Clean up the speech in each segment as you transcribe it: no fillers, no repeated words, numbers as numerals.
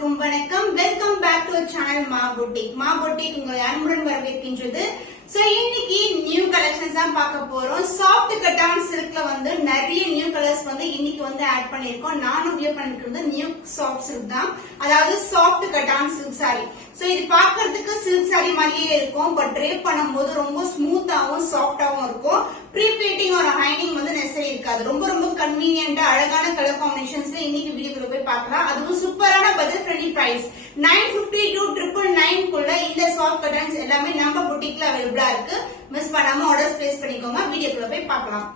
அனைவருக்கும் வணக்கம். Welcome back to channel மா பொட்டிக். மா பொட்டிக் உங்களை அன்புடன் வரவேற்கின்றது. சோ இன்னைக்கு நியூ கலெக்ஷன்ஸ் தான் பார்க்க போறோம். சாஃப்ட் கட்டான் சில்க்ல வந்து நிறைய நியூ கலர்ஸ் வந்து இன்னைக்கு வந்து ஆட் பண்ணிருக்கோம். நானும் வியர் பண்ணிருக்கிறது நியூ சாஃப்ட் சில்க் தான், அதாவது soft cotton silk sorry. So இது பாக்குறதுக்கு சில்க் சாரி மாதிரியே இருக்கும், பட் ட்ரேப் பண்ணும்போது ரொம்ப ஸ்மூத்தாவும் சாஃப்டாவும் இருக்கும். ப்ரீ பிளீட்டிங் ஒரு ஹைனிங் வந்து நெசசரி இருக்காது. ரொம்ப ரொம்ப கன்வீனியன்ட்டா அழகான கலர் காம்பினேஷன்ஸ்ல இன்னைக்கு வீடியோக்குள்ள போய் பார்க்கலாம். அதுவும் சூப்பரான பட்ஜெட் ஃப்ரெண்ட்லி பிரைஸ் 950 to 999 குள்ள இந்த சாஃப்ட் கட்டான்ஸ் எல்லாமே நம்ம பொட்டிக்ல அவைலபிளா இருக்கு. மிஸ் பண்ணாம ஆர்டர்ஸ் பிளேஸ் பண்ணிக்கோங்க. வீடியோக்குள்ள போய் பார்க்கலாம்.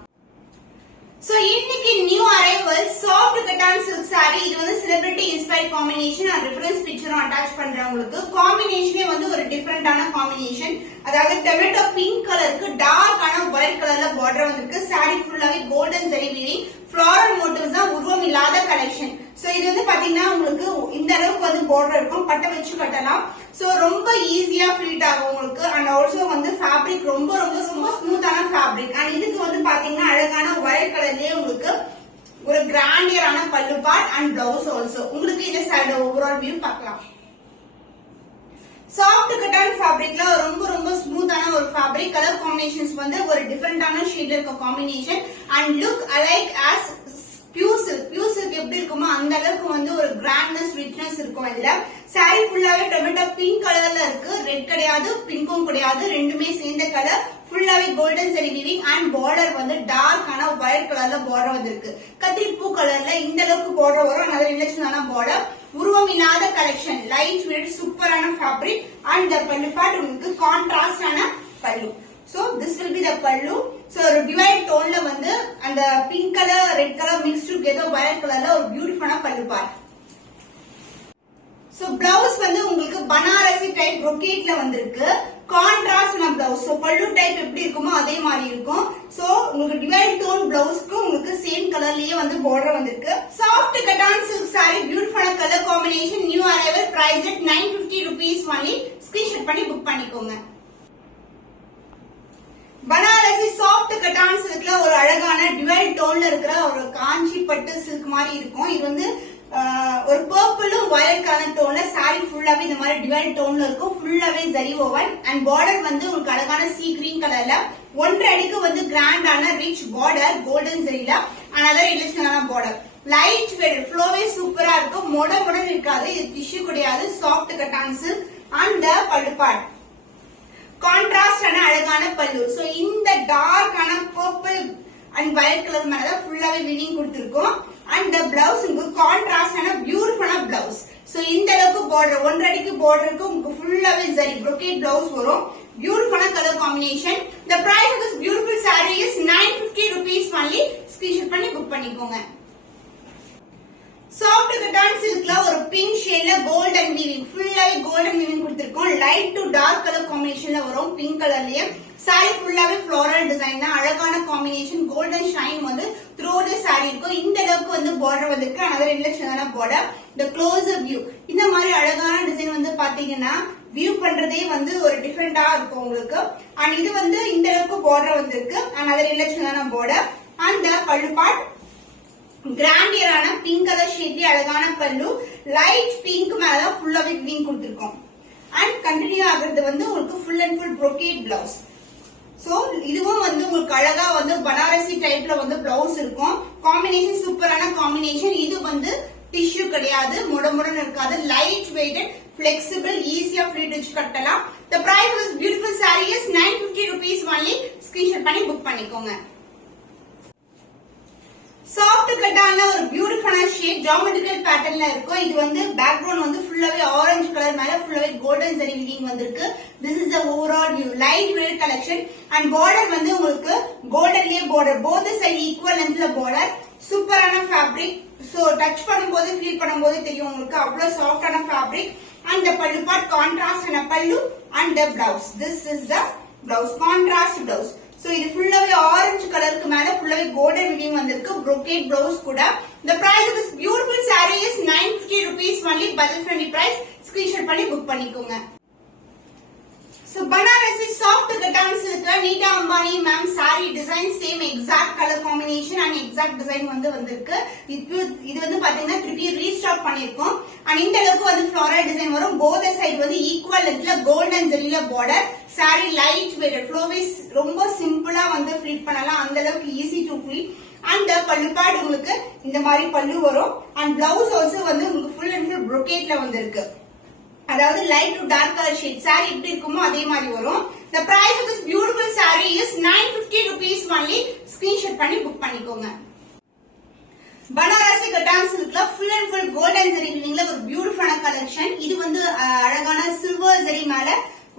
சோ இன்னைக்கு new arrival soft cotton silk saree. இது வந்து celebrity inspired combination and reference பிக்சரும் அட்டாச் பண்றவங்களுக்கு காம்பினேஷனே வந்து ஒரு டிஃபரெண்டான காம்பினேஷன். அதாவது டொமேட்டோ பிங்க் கலருக்கு டார்க்கான ஒயிட் கலர்ல பார்டர் வந்திருக்கு. சாரி ஃபுல்லாவே golden zari weaving floral motifs தான், உருவம் இல்லாத கலெக்ஷன். சோ இது வந்து பாத்தீங்கன்னா உங்களுக்கு இந்த அளவுக்கு வந்து பார்டர் இருக்கும், பட்டை வச்சு கட்டலாம். சோ ரொம்ப ஈஸியா ஃபிட் ஆகும் உங்களுக்கு. அண்ட் ஆல்சோ வந்து ஃபேப்ரிக் ரொம்ப ரொம்ப ரொம்ப ஸ்மூத்தான ஃபேப்ரிக். அண்ட் இதுக்கு வந்து பாத்தீங்கன்னா அழகான ஒயிட் கலர்லயே உங்களுக்கு ஒரு கிராண்டியரான பல்லு பார்ட் அண்ட் பிளவுஸ் ஆல்சோ. உங்களுக்கு இந்த சைடு ஓவரால் வியூ பார்க்கலாம். சாஃப்ட் கட்டான் ஃபேப்ரிக்ல ரொம்ப ரொம்ப ஸ்மூத்தான ஒரு ஃபேப்ரிக். கலர் காம்பினேஷன்ஸ் வந்து ஒரு டிஃபரெண்டான ஷேட்ல இருக்க combination. And look அலைக் as pure silk. Pure silk எப்படி இருக்குமோ அந்த அளவுக்கு வந்து ஒரு கிராண்ட்னஸ் ரிச்னஸ் இருக்கும். இதுல சாரி ஃபுல்லாவே டொமேட்டோ பிங்க் கலர்ல இருக்கு. ரெட் கிடையாது, பிங்க்கும் கிடையாது, ரெண்டுமே சேர்ந்த கலர். ஃபுல்லாவே golden zari weaving and border வந்து டார்க்கான ஒயிட் கலர்ல பார்டர் வந்திருக்கு. கத்திரிப்பூ கலர்ல இந்த அளவுக்கு பார்டர் வரும். நல்ல ரிலேஷனான பார்டர், உருவம் இல்லாத கலெக்ஷன், லைட் வெயிட் சூப்பரான ஃபேப்ரிக். அண்ட் பல்லு பார்ட் உங்களுக்கு கான்ட்ராஸ்டான பல்லு. So this will be the pallu. So ஒரு டிவைட் டோன்ல வந்து அந்த pink colour red colour mix together violet கலர்ல ஒரு பியூட்டிஃபுல்லான பல்லு பார்ட். So பிளவுஸ் வந்து உங்களுக்கு பனாரசி டைப் brocade வந்திருக்கு. கான்ட்ராஸ்டான பிளவுஸ். So பல்லு டைப் எப்படி இருக்குமோ அதே மாதிரி இருக்கும். So உங்களுக்கு டிவைட் டோன் பிளவுஸ்க்கு உங்களுக்கு சேம் கலர்லயே வந்து பார்டர் வந்திருக்கு. சாஃப்ட் கட்டான் சில்க் சாரி, பியூட்டிஃபுல்லான colour combination, new arrival, price at 950 rupees only. Screenshot பண்ணி புக் பண்ணிக்கோங்க. பனாரசி சாஃப்ட் கட்டான் சில்க்ல ஒரு அழகான டிவைட் டோன்ல இருக்கிற ஒரு காஞ்சி பட்டு சில்க் மாதிரி இருக்கும். இது வந்து ஒரு பர்பிளும் வயலட் கலர் டோன்ல சாரி ஃபுல்லாவே இந்த மாதிரி டிவைட் டோன்ல இருக்கும். ஃபுல்லாவே ஜரி ஓவன் அண்ட் பார்டர் வந்து உங்களுக்கு அழகான சீ கிரீன் கலர்ல 1.5 அடிக்கு வந்து கிராண்டான ரிச் பார்டர் கோல்டன் ஜரியில அனதர் இலட்சணான பார்டர். லைட் வெயிட் ஃப்ளோவே சூப்பரா இருக்கும். மொடமுடன் இருக்காது. இது டிஷ்யூ கிடையாது. Soft cotton silk and pallu part கான்ட்ராஸ்டான அழகான பல்லு. சோ இந்த டார்க்கான பர்பிள் அண்ட் வயலட் கலர் மேல ஃபுல்லாவே வீவிங் கொடுத்திருக்கோம். அண்ட் பிளவுஸ் உங்களுக்கு கான்ட்ராஸ்டான பியூட்டிஃபுல்லான பிளவுஸ். சோ இந்த அளவுக்கு பார்டர் 1.5 அடிக்கு பார்டருக்கு உங்களுக்கு ஃபுல்லாவே ஜரி brocade பிளவுஸ் வரும். பியூட்டிஃபுல்லான colour combination. The price of this beautiful saree is 950 rupees only. Screenshot பண்ணி புக் பண்ணிக்கோங்க. சாஃப்ட் கட்டான் சில்க்ல ஒரு பிங்க் ஷேட்ல கோல்டன் வீவிங், ஃபுல்லாவே கோல்டன் வீவிங் கொடுத்திருக்கோம். லைட் டு டார்க் கலர் காம்பினேஷன்ல வரும். பிங்க் கலர்லயே சாரி ஃபுல்லாவே ஃப்ளோரல் டிசைன் தான், அழகான காம்பினேஷன். கோல்டன் ஷைன் வந்து த்ரூ தி சாரி இருக்கும். இந்த அளவுக்கு வந்து பார்டர் வந்திருக்கு. அனதர் ரிலேஷனான பார்டர். இந்த க்ளோசர் வியூ இந்த மாதிரி அழகான டிசைன் வந்து பாத்தீங்கன்னா வியூ பண்றதே வந்து ஒரு டிஃபரெண்டா இருக்கும் உங்களுக்கு. அண்ட் இது வந்து இந்த அளவுக்கு பார்டர் வந்திருக்கு. அனதர் ரிலேஷனான பார்டர். அண்ட் பல்லு பார்ட் கிராண்டியரான பிங்க் கலர் ஷேட்ல அழகான பல்லு. லைட் பிங்க் மேல ஃபுல்லாவே வீவிங் கொடுத்திருக்கோம். அண்ட் கண்டினியூ ஆகுறது வந்து உங்களுக்கு full and full brocade blouse. So இதுவும் வந்து உங்களுக்கு அழகா வந்து பனாரசி டைப்ல வந்து பிளவுஸ் இருக்கும். காம்பினேஷன் சூப்பரான காம்பினேஷன். இது வந்து டிஷ்யூ கிடையாது, முடமுடன் இருக்காது. லைட் வெயிட்டட், flexible, ஈஸியா ஃபிட் வச்சு கட்டலாம். The price of this beautiful saree is 950 rupees only. Screenshot பண்ணி புக் பண்ணிக்கோங்க. சாஃப்ட் கட்டான்ல ஒரு பியூட்டிஃபுல்லான ஷேட் ஜியோமெட்ரிக்கல் பேட்டர்ன்ல இருக்கும். இது வந்து பேக்ரவுண்ட் வந்து ஃபுல்லாவே ஆரஞ்சு கலர் மேல ஃபுல்லாவே கோல்டன் ஜரி வீவிங் வந்திருக்கு. This is the overall view. Light weight collection and border வந்து உங்களுக்கு கோல்டன்லயே border, both side equal lengthல border. சூப்பரான ஃபேப்ரிக். சோ டச் பண்ணும்போது ஃபீல் பண்ணும்போது தெரியும் உங்களுக்கு அவ்வளவு சாஃப்டான ஃபேப்ரிக். அண்ட் the பல்லு பார்ட் கான்ட்ராஸ்டான பல்லு and the blouse. This is the blouse, contrast blouse. So இது ஃபுல்லாவே ஆரஞ்சு கலருக்கு மேல ஃபுல்லாவே கோல்டன் வீவிங் வந்திருக்கு. brocade blouse கூட. The price of this beautiful saree is 950 rupees only. Budget friendly price. Screenshot பண்ணி புக் பண்ணிக்கோங்க. So Banarasi soft cotton silk Neeta Ambani ma'am saree design same exact color combination and exact design வந்து வந்திருக்கு. இது வந்து பாத்தீங்கன்னா திருப்பி restock பண்ணிருக்கோம். and இந்த அளவுக்கு வந்து floral design வரும். both side வந்து equal lengthல gold and zari border. saree light weight flow wise ரொம்ப சிம்பிளா வந்து ஃபிட் பண்ணலாம். அந்த அளவுக்கு easy to feel. and பல்லு part உங்களுக்கு இந்த மாதிரி பல்லு வரும். and blouse also வந்து உங்களுக்கு full and full brocade ல வந்திருக்கு. அதாவது light to dark color shade saree எப்படி இருக்குமோ அதே மாதிரி வரும். the price of this beautiful saree is 950 rupees only. screenshot பண்ணி book பண்ணிக்கோங்க. Banarasi cotton சில்க்ல full and full golden zari weavingல ஒரு பியூட்டிஃபுல்லான கலெக்ஷன். இது வந்து அழகான சில்வர் zari மேல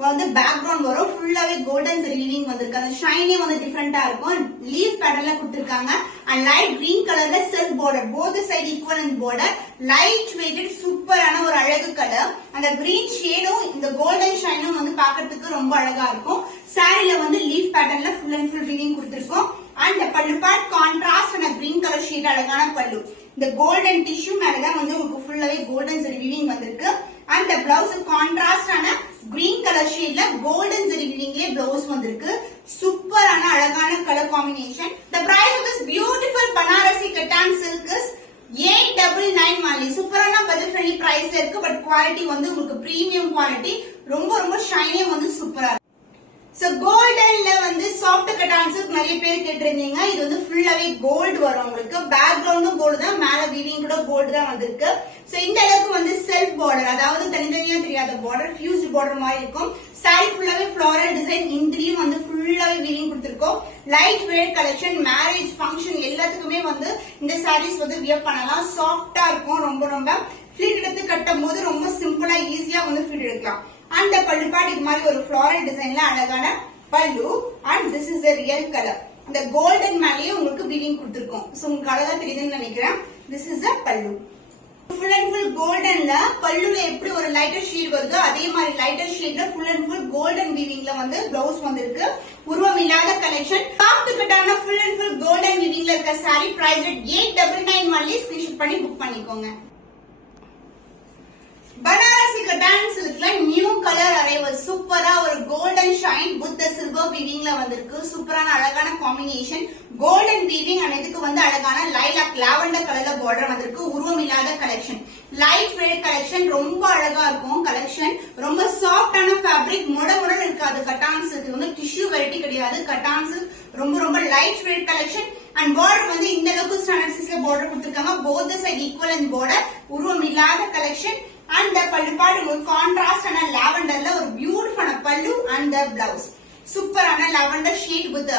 வந்து பேக்ரவுண்ட் வரும். ஃபுல்லாவே கோல்டன் zari weaving வந்திருக்கு. அந்த ஷைனே வந்து டிஃபரெண்டா இருக்கும். லீஃப் பேட்டர்ன்ல கொடுத்திருக்காங்க. and light green கலர்ல silk border both side equal and border light weighted சூப்பரான ஒரு அழகு கலர். அந்த green ஷேடும் இந்த கோல்டன் ஷைனும் வந்து பார்க்கிறதுக்கு ரொம்ப அழகா இருக்கும். சாரில வந்து லீஃப் பேட்டர்ன்ல full and full weaving கொடுத்திருக்கோம். and பல்லு part contrast and green color shade அழகான பல்லு. இந்த கோல்டன் டிஷ்யூ மேல தான் வந்து உங்களுக்கு ஃபுல்லாவே கோல்டன் zari weaving வந்திருக்கு. and the blouse contrast ஆன green color shadeல golden zari weavingலே blouse வந்திருக்கு. சூப்பரான அழகான colour combination. the price of this beautiful Banarasi cotton silk is 899 only. சூப்பரான பட்ஜெட் ஃப்ரெண்ட்லி பிரைஸ்ல இருக்கு. பட் குவாலிட்டி வந்து உங்களுக்கு பிரீமியம் குவாலிட்டி. ரொம்ப ரொம்ப ஷைனியா வந்து சூப்பரா இருக்கு. So goldenல வந்து soft cotton silk நிறைய பேர் கேட்டிருந்தீங்க. இது வந்து ஃபுல்லாவே கோல்ட் வரும் உங்களுக்கு. பேக்ரவுண்டும் கோல்ட் தான், மேல வீவிங் கூட கோல்ட் தான் வந்திருக்கு. சோ இந்த அளவுக்கு வந்து செல்ஃப் பார்டர் அதாவது தனித்தனியா தெரியாத பார்டர் ஃபியூஸ்ட் பார்டர் மாதிரி இருக்கும். சாரி ஃபுல்லாவே ஃப்ளோரல் டிசைன். இந்திரியும் வந்து ஃபுல்லாவே வீவிங் கொடுத்திருக்கோம். Light weight collection marriage function எல்லாத்துக்குமே வந்து இந்த சாரீஸ் வந்து வியர் பண்ணலாம். சாஃப்டா இருக்கும். ரொம்ப ரொம்ப ஃபிளிட் எடுத்து கட்டும் போது ரொம்ப சிம்பிளா ஈஸியா வந்து ஃபிளிட் எடுக்கலாம். and the பல்லு part இது மாதிரி ஒரு floral designல அழகான பல்லு. and this is the real color. அந்த கோல்டன் மேலயே உங்களுக்கு வீவிங் கொடுத்திருக்கோம். சோ உங்களுக்கு அழகா தெரியுதுன்னு நினைக்கிறேன். this is the பல்லு. full and full goldenல பல்லுல எப்படி ஒரு லைட்டர் ஷேட் வருதோ அதே மாதிரி லைட்டர் ஷேட்ல full and full golden weavingல வந்து blouse வந்திருக்கு. உருவம் இல்லாத கலெக்ஷன். soft கட்டான full and full golden weavingல இருக்க saree price at 899 only. screenshot பண்ணி book பண்ணிக்கோங்க. Banarasi cotton silkல நியூ கலர் அரைவல். சூப்பரா ஒரு கோல்டன் ஷைன் வித் சில்வர் வீவிங்ல வந்திருக்கு. சூப்பரான அழகான காம்பினேஷன். கோல்டன் வீவிங் and இதுக்கு வந்து அழகான லைலாக் லாவெண்டர் கலர்ல பார்டர் வந்திருக்கு. உருவம் இல்லாத கலெக்ஷன். Light weight collection. ரொம்ப அழகா இருக்கும் கலெக்ஷன். ரொம்ப சாஃப்டான ஃபேப்ரிக். முடமுடன் இருக்காது கட்டான் சில்க். வந்து டிஷ்யூ வெரைட்டி கிடையாது. கட்டான் சில்க் ரொம்ப ரொம்ப light weight collection. and border வந்து இந்த அளவுக்கு ஸ்டாண்டர்ட் சைஸ்ல border கொடுத்திருக்காங்க. both the side equal and border உருவம் இல்லாத collection. and the pallu part உங்களுக்கு கான்ட்ராஸ்ட் ஆன லாவெண்டர்ல ஒரு பியூட்டிஃபுல்லான பல்லு and the blouse. சூப்பரான lavender shade with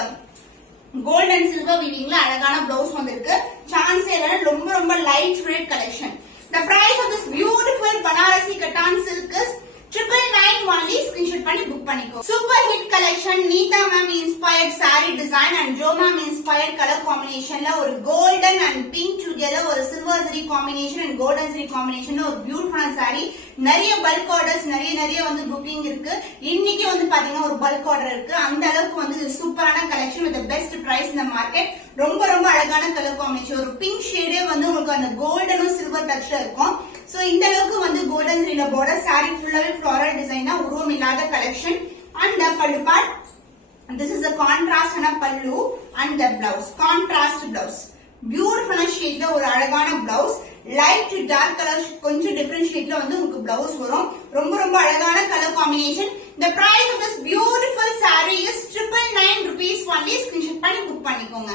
gold and silver வீவிங்ல அழகான blouse வந்திருக்கு. சான்ஸ் இல்ல ரொம்ப ரொம்ப light weight collection. the price of this beautiful Banarasi cotton silk is 999 only. screenshot பண்ணி book பண்ணிக்கோ. super hit collection. Neeta ma'am inspired saree design and Jo ma'am inspired color combinationல ஒரு golden and pink together ஒரு silver zari combination and golden zari combinationல ஒரு beautiful saree. நிறைய bulk orders நிறைய வந்து booking இருக்கு. இன்னைக்கு வந்து பாத்தீங்கன்னா ஒரு bulk order இருக்கு. அந்த அளவுக்கு வந்து சூப்பரான collection with the best price in the market. ரொம்ப ரொம்ப அழகான கலர் காம்பினேஷன். ஒரு பிங்க் ஷேடே வந்து உங்களுக்கு அந்த கோல்டனும் சில்வர் டச்ல இருக்கும். சோ இந்த அளவுக்கு வந்து கோல்டன் ஜரில border saree ஃபுல்லாவே floral design உருவம் இல்லாத collection. and the pallu part this is a contrast ஆன பல்லு and the blouse contrast blouse. Beautiful ஷேட்ல ஒரு அழகான blouse. Light to dark colour கொஞ்சம் டிஃபரண்ட் ஷேட்ல வந்து உங்களுக்கு blouse வரும். ரொம்ப ரொம்ப அழகான colour combination. the price of this beautiful saree is 999 rupees only. screenshot பண்ணி book பண்ணிக்கோங்க.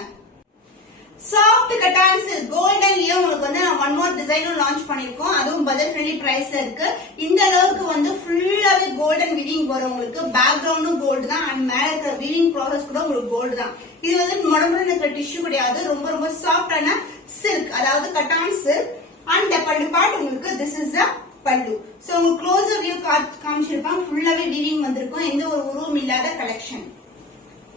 சாஃப்ட் கட்டான் சில்க் கோல்டன்லயே உங்களுக்கு வந்து ஒன் மோர் டிசைனும் லான்ச் பண்ணிருக்கோம். அதுவும் பட்ஜெட் ஃப்ரெண்ட்லி பிரைஸ்ல இருக்கு. இந்த அளவுக்கு வந்து ஃபுல்லாவே கோல்டன் வீவிங் வரும் உங்களுக்கு. பேக்ரவுண்டும் கோல்டு தான் and மேல இருக்கிற வீவிங் ப்ராசஸ் கூட உங்களுக்கு கோல்டு தான். இது வந்து முடமுடன் இருக்கிற டிஷ்யூ கிடையாது. ரொம்ப ரொம்ப சாஃப்டான சில்க் அதாவது கட்டான் சில்க். and பல்லு பார்ட் உங்களுக்கு this is the பல்லு. சோ உங்களுக்கு க்ளோசர் வியூ காமிச்சிருப்பாங்க. ஃபுல்லாவே வீவிங் வந்திருக்கும். எந்த ஒரு உருவம் இல்லாத கலெக்ஷன்.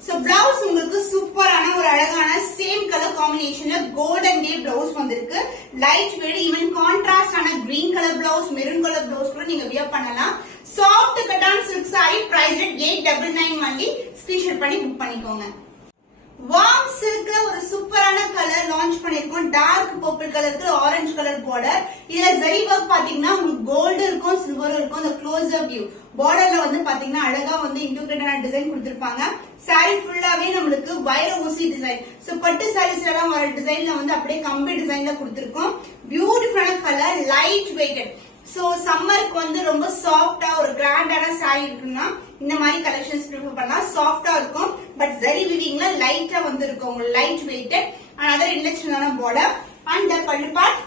சோ பிளவுஸ் உங்களுக்கு சூப்பரான ஒரு அழகான சேம் கலர் காம்பினேஷன்ல கோல்டன் டே பிளவுஸ் வந்திருக்கு. லைட் வெயிட் ஈவன் கான்ட்ராஸ்ட் ஆன green colour blouse maroon colour blouse கூட நீங்க வியர் பண்ணலாம். Soft cotton silk saree price at 899 only. Screenshot பண்ணி புக் பண்ணிக்கோங்க. வார்ம் சில்க்ல ஒரு சூப்பரான கலர் லான்ச் பண்ணிருக்கோம். டார்க் பர்பிள் கலருக்கு ஆரஞ்சு கலர் பார்டர். இதுல ஜரி ஒர்க் பாத்தீங்கன்னா உங்களுக்கு கோல்டு இருக்கும், சில்வர் இருக்கும். இந்த க்ளோஸ்அப் வியூ பார்டர்ல வந்து பாத்தீங்கன்னா அழகா வந்து இன்டிகிரேட்டடான டிசைன் கொடுத்திருப்பாங்க. சாரி ஃபுல்லாவே நம்மளுக்கு வைர ஊசி டிசைன். சோ பட்டு சாரீஸ்ல எல்லாம் வர டிசைன்ல வந்து அப்படியே கம்பி டிசைன்ல கொடுத்திருக்கோம். பியூட்டிஃபுல்லான கலர், லைட் வெயிட்டட். சோ சம்மருக்கு வந்து ரொம்ப சாஃப்டா ஒரு கிராண்டான சாரி இருக்குன்னா இந்த மாதிரி கலெக்ஷன்ஸ் ப்ரிஃபர் பண்ணலாம். சாஃப்டா இருக்கும், பட் ஜரி வீவிங்ல லைட்டா வந்து இருக்கும். உங்களுக்கு லைட் வெயிட்டட் அண்ட் அதர் இன்டெக்ஷனான border and the pallu part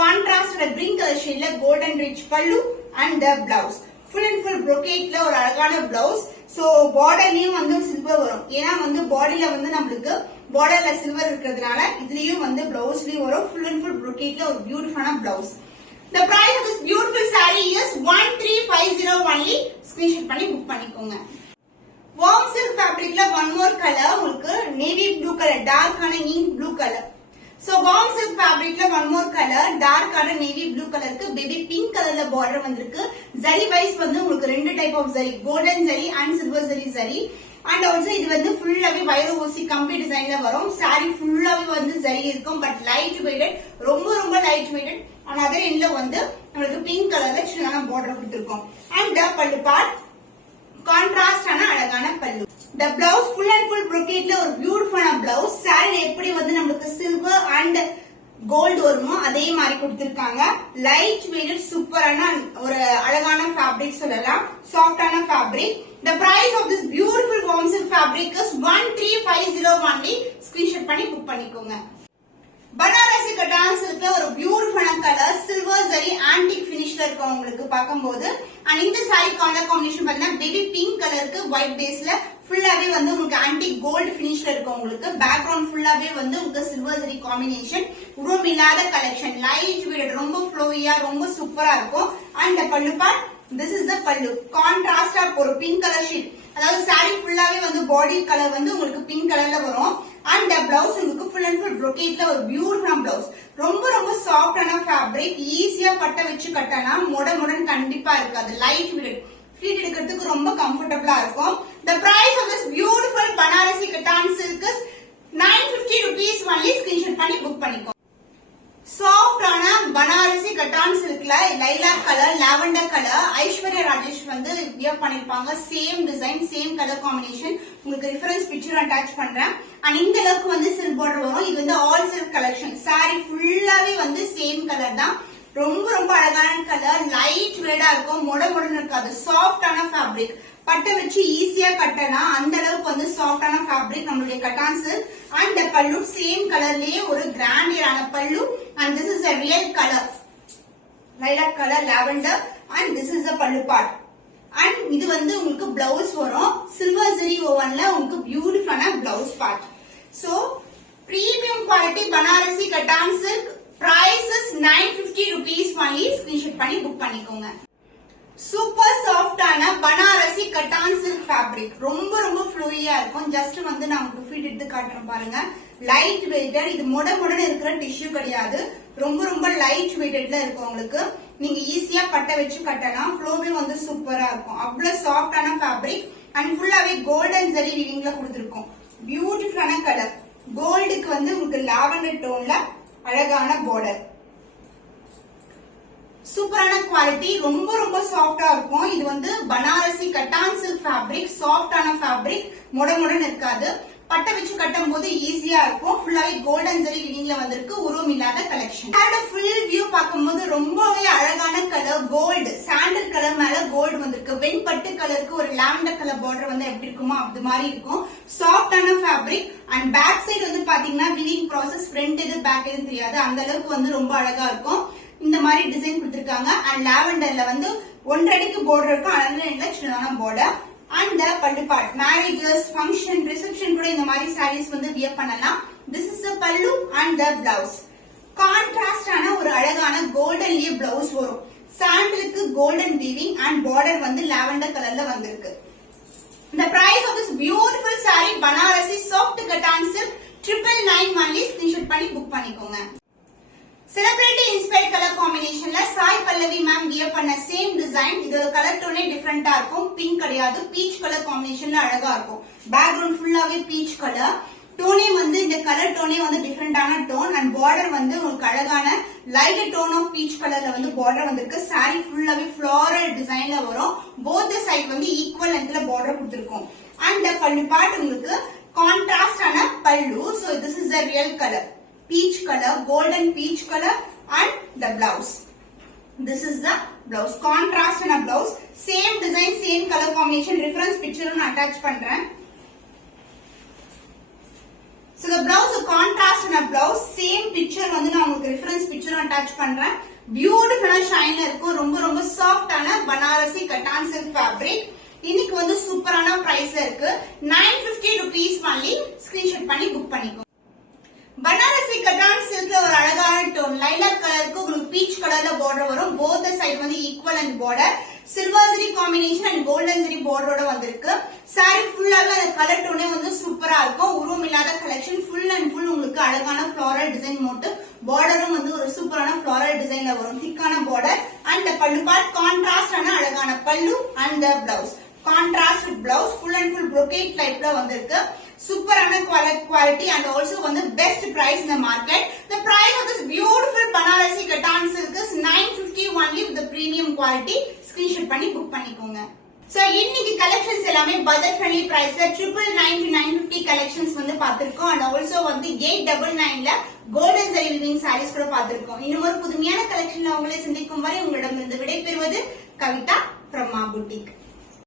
contrast pink colour ஷேட்ல golden rich pallu and the blouse full and full brocade ஒரு அழகான பிளவுஸ். சோ பார்டர்லயும் வந்து சில்வர் வரும். ஏன்னா வந்து பாடியில வந்து நம்மளுக்கு பார்டர்ல சில்வர் இருக்கிறதுனால இதுலயும் வந்து பிளவுஸ்லயும் வரும். ஃபுல் அண்ட் ஃபுல் brocade ஒரு பியூட்டிஃபுல்லான blouse. The price of this beautiful saree is 1350 only. Screenshot பண்ணி புக் பண்ணிக்கோங்க. Warm silk fabricல one more color உங்களுக்கு navy blue color, dark ஆன ink blue color. So warm silk fabricல one more color, dark ஆன navy blue colorக்கு baby pink colorல border வந்திருக்கு. zari wise வந்து உங்களுக்கு ரெண்டு type of zari, golden zari and silver zari. And also இது வந்து ஃபுல்லாவே வைர ஊசி கம்பி டிசைன்ல வரும். சாரி ஃபுல்லாவே வந்து ஜரி இருக்கும், பட் லைட் வெயிட்டட், ரொம்ப ரொம்ப லைட் வெயிட்டட். அண்ட் அதர் எண்ட்ல வந்து உங்களுக்கு பிங்க் கலர்ல சின்னதான பார்டர் கொடுத்திருக்கோம். அண்ட் பல்லு பார்ட் கான்ட்ராஸ்டான அழகான பல்லு. த blouse full and full brocade ஒரு பியூட்டிஃபுல்லான பிளவுஸ். சாரி எப்படி வந்து நம்மளுக்கு சில்வர் அண்ட் கோல்டு வருமோ அதே மாதிரி கொடுத்திருக்காங்க. லைட் வெயிட்டட் சூப்பரான ஒரு அழகான ஃபேப்ரிக் சொல்லலாம், சாஃப்டான fabric. The price of this beautiful warm silk fabric is 1350 only. Screenshot பண்ணி புக் பண்ணிக்கோங்க. பனாரசி கட்டான் சில்க்ல ஒரு பியூட்டிஃபுல்லான கலர், சில்வர் ஜரி ஆன்டிக் ஃபினிஷ்ல இருக்கும் உங்களுக்கு பாக்கும்போது. அண்ட் இந்த சாரி கலர் காம்பினேஷன் பார்த்தீங்கன்னா பேபி பிங்க் கலருக்கு ஒயிட் பேஸ்ல ஃபுல்லாவே வந்து உங்களுக்கு ஆன்டிக் கோல்டு ஃபினிஷ்ல இருக்கும் உங்களுக்கு. பேக்ரவுண்ட் ஃபுல்லாவே வந்து உங்களுக்கு சில்வர் ஜரி காம்பினேஷன், உருவம் இல்லாத கலெக்ஷன், லைட் வெயிட்டட், ரொம்ப ஃப்ளோயியா, ரொம்ப சூப்பரா இருக்கும். And pallu part this is the pallu கான்ட்ராஸ்டா ஒரு பிங்க் கலர் ஷீட். அதாவது சாரி ஃபுல்லாவே வந்து பாடி கலர் வந்து உங்களுக்கு பிங்க் கலர்ல வரும். அண்ட் பிளவுஸ் உங்களுக்கு ஃபுல் அண்ட் ஃபுல் brocade ஒரு பியூட்டிஃபுல் பிளவுஸ். ரொம்ப ரொம்ப சாஃப்டான ஃபேப்ரிக், ஈஸியா பட்ட வச்சு கட்டலாம், முடன் கண்டிப்பா இருக்காது. லைட் வெயிட், ஃபீட் எடுக்கிறதுக்கு ரொம்ப கம்ஃபர்டபிளா இருக்கும். The price of this beautiful Banarasi cotton silk is 950 rupees only. Screenshot பண்ணி புக் பண்ணிக்கோ. சாஃப்டான பனாரசி கட்டான் சில்க்ல lilac colour, lavender colour Aishwarya Rajesh வந்து வியர் பண்ணிருப்பாங்க. Same design, same colour combination. உங்களுக்கு ரெஃபரன்ஸ் பிக்சர் அட்டாச் பண்றேன். அண்ட் இந்த அளவுக்கு வந்து சில்க் பார்டர் வரும். இது வந்து ஆல் சில்க் கலெக்ஷன். சாரி ஃபுல்லாவே வந்து சேம் கலர் தான். ரொம்ப ரொம்ப அழகான கலர், லைட் வெயிட்டா இருக்கும், முடன் இருக்காது. சாஃப்டான ஃபேப்ரிக், பட்டை வச்சு ஈஸியா கட்டலாம், அந்த அளவுக்கு வந்து சாஃப்டான ஃபேப்ரிக் நம்மளுடைய கட்டான் சில்க். அண்ட் பல்லு சேம் கலர்லயே ஒரு கிராண்டியரான பல்லு. And this is a real color, lilac color, lavender. and this is the pallu part. And இது வந்து உங்களுக்கு பிளவுஸ் வரும். சில்வர் ஜரி ஓவன்ல உங்களுக்கு beautiful blouse part. So premium quality Banarasi cotton silk. price is 950 rupees only. Screenshot பண்ணி book பண்ணிக்கோங்க. Super சாஃப்டான Banarasi cotton silk fabric, ரொம்ப ரொம்ப ஃப்ளூயியா இருக்கும். ஜஸ்ட் வந்து நான் உங்களுக்கு ஃபீட் எடுத்து காட்டுறேன் பாருங்க. லைட் வெயிட்டட், இது முடன் இருக்கிற டிஷ்யூ கிடையாது. ரொம்ப ரொம்ப லைட் வெயிட்டட்ல இருக்கும் உங்களுக்கு. நீங்க ஈஸியா பட்டை வச்சு கட்டலாம். ஃப்ளோவே வந்து சூப்பரா இருக்கும். அவ்வளவு சாஃப்டான ஃபேப்ரிக். அண்ட் ஃபுல்லாவே கோல்டன் ஜரி வீவிங்ல கொடுத்திருக்கோம். பியூட்டிஃபுல்லான கலர், கோல்டுக்கு வந்து உங்களுக்கு லாவெண்டர் டோன்ல அழகான பார்டர். சூப்பரான குவாலிட்டி, ரொம்ப ரொம்ப சாஃப்டா இருக்கும். இது வந்து பனாரசி கட்டான் சில்க் ஃபேப்ரிக், சாஃப்டான ஃபேப்ரிக், முடன் இருக்காது. பட்டை வச்சு கட்டும் போது ஈஸியா இருக்கும். ஃபுல்லாவே கோல்டன் ஜரி வீவிங்ல வந்திருக்கு, உருவம் இல்லாத கலெக்ஷன். ஃபுல் வியூ பார்க்கும்போது ரொம்பவே அழகான கலர், கோல்டு சாண்டல் கலர் மேல கோல்டு வந்திருக்கு. வெண்பட்டு கலருக்கு ஒரு லாவெண்டர் கலர் பார்டர் வந்து எப்படி இருக்குமோ அது மாதிரி இருக்கும். சாஃப்டான ஃபேப்ரிக். அண்ட் பேக் சைடு வந்து பாத்தீங்கன்னா வீவிங் ப்ராசஸ், ஃப்ரண்ட் எது பேக் எதுன்னு தெரியாது, அந்த அளவுக்கு வந்து ரொம்ப அழகா இருக்கும். இந்த மாதிரி டிசைன் கொடுத்திருக்காங்க. அண்ட் லாவெண்டர்ல வந்து 1.5 அடிக்கு பார்டர் இருக்கும், அதனால சின்னதான border. And pallu part, marriages, function, reception கூட இந்த மாதிரி சாரீஸ் வந்து வியர் பண்ணலாம். திஸ் இஸ் a பல்லு அண்ட் த பிளவுஸ். கான்ட்ராஸ்டான ஒரு அழகான கோல்டன்லயே பிளவுஸ் வரும். சாண்டலுக்கு கோல்டன் வீவிங் அண்ட் பார்டர் வந்து லாவெண்டர் கலர்ல வந்திருக்கு. The price of this beautiful saree Banarasi soft cotton silk 999 only. Screenshot பண்ணி புக் பண்ணிக்கோங்க. செலிபிரிட்டி இன்ஸ்பயர்ட் கலர் காம்பினேஷன்ல சாய் பல்லவி மேம் கியர் பண்ண சேம் டிசைன். இதோட கலர் டோனே டிஃபரெண்டா இருக்கும். பிங்க் கிடையாது, பீச் கலர் காம்பினேஷன்ல அழகா இருக்கும். பேக்ரவுண்ட் ஃபுல்லாவே பீச் கலர். டோனே வந்து இந்த கலர் டோனே வந்து டிஃபரெண்டான டோன் அண்ட் பார்டர் வந்து உங்களுக்கு அழகான லைட் டோன் ஆஃப் பீச் கலர்ல வந்து பார்டர் வந்திருக்கு. சாரி ஃபுல்லாவே ஃப்ளோரல் டிசைன்ல வரும். போத் சைடு வந்து ஈக்குவல் லென்த்ல பார்டர் கொடுத்திருக்கோம். அண்ட் பல்லு பார்ட் உங்களுக்கு கான்ட்ராஸ்டான பல்லு. So this is the real colour, peach color, golden peach color, and the blouse. This is the blouse. Contrast in a blouse. Same design, same color combination. Reference picture நான் attach பண்றேன். So the blouse contrast in a blouse. Same picture வந்து நான் உங்களுக்கு reference picture attach பண்றேன். Beautiful shine இருக்கும். ரொம்ப ரொம்ப சாஃப்டான பனாரசி கட்டான் silk fabric. இன்னைக்கு வந்து சூப்பரான பிரைஸ்ல இருக்கு. 950 rupees only. ஸ்கிரீன்ஷாட் பண்ணி புக் பண்ணிக்கோங்க. பனாரசி கட்டான் சில்க்ல ஒரு அழகான டோன் லைலாக் கலருக்கு உங்களுக்கு பீச் கலர்ல பார்டர் வரும். போத் சைடு வந்து equal and border. Silver zari combination and golden zari பார்டரோட வந்திருக்கு. சாரி ஃபுல்லாவே அந்த கலர் டோனே வந்து சூப்பரா இருக்கும். உருவம் இல்லாத கலெக்ஷன். ஃபுல் அண்ட் ஃபுல் உங்களுக்கு அழகான ஃப்ளோரல் டிசைன் மோட்டிவ். பார்டரும் வந்து ஒரு சூப்பரான ஃப்ளோரல் டிசைன்ல வரும். திக்கான border and pallu part contrast ஆன அழகான பல்லு and blouse. Contrast blouse full and full brocade டைப்ல வந்திருக்கு. சூப்பரான quality and also வந்து best price in the market. The price of this beautiful Banarasi Kattan silk is 950 only with the premium quality. Screenshot பண்ணி book பண்ணிக்கோங்க. So இன்னைக்கு collections எல்லாமே budget friendly price ல 999 to 950 collections வந்து பார்த்திருக்கோம். and also வந்து 899 ல golden zari weaving sarees கூட பார்த்திருக்கோம். இன்னும் ஒரு புதுமையான collectionல உங்களை சந்திக்கும் வரை உங்களிடமிருந்து விடைபெறுவது கவிதா from Ma Boutique.